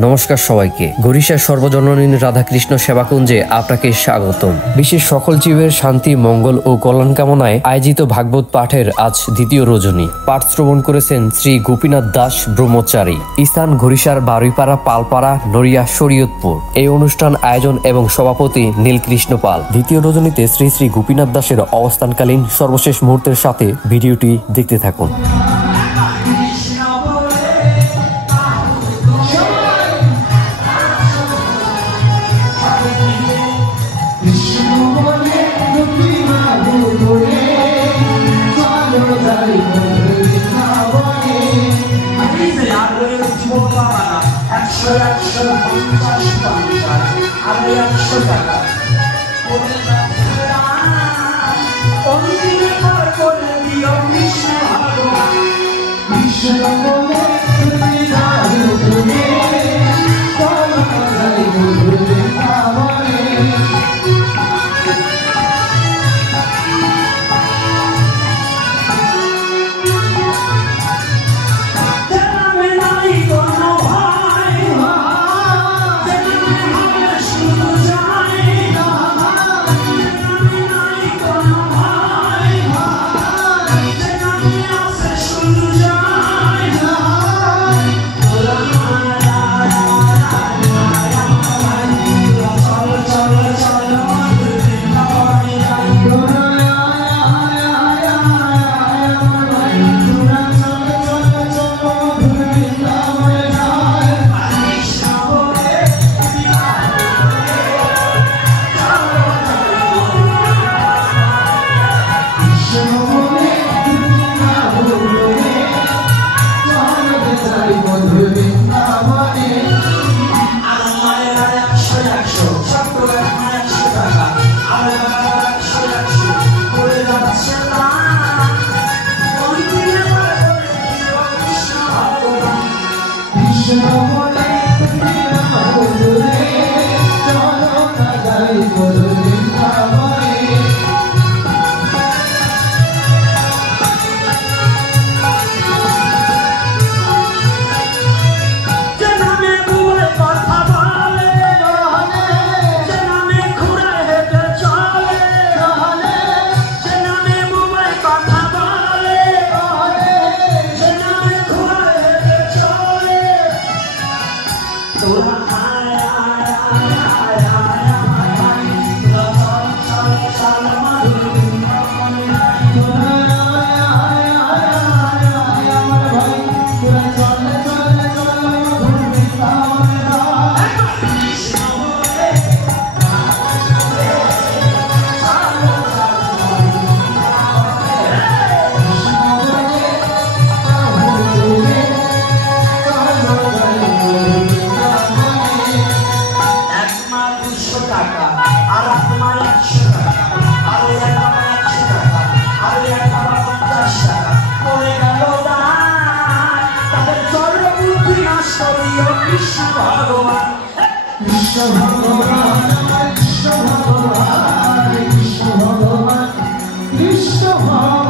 নমস্কার সবাইকে। গরিশার সর্বজননী রাধাকৃষ্ণ সেবাকুঞ্জে আপনাকে স্বাগতম। বিশ্বের সকল জীবের শান্তি, মঙ্গল ও কল্যাণ কামনায় আয়োজিত ভাগবত পাঠের আজ দ্বিতীয় রজনী। পাঠ শ্রবণ করেছেন শ্রী গোপীনাথ দাস ব্রহ্মচারী। স্থান গরিশার বারুইপাড়া, পালপাড়া, নড়িয়া, শরীয়তপুর। এই অনুষ্ঠান আয়োজন এবং সভাপতি নীলকৃষ্ণ পাল। দ্বিতীয় রজনীতে শ্রী শ্রী গোপীনাথ দাসের অবস্থানকালীন সর্বশেষ মুহূর্তের সাথে ভিডিওটি দেখতে থাকুন। Krishna Bhagavan, Krishna Bhagavan, Krishna Bhagavan.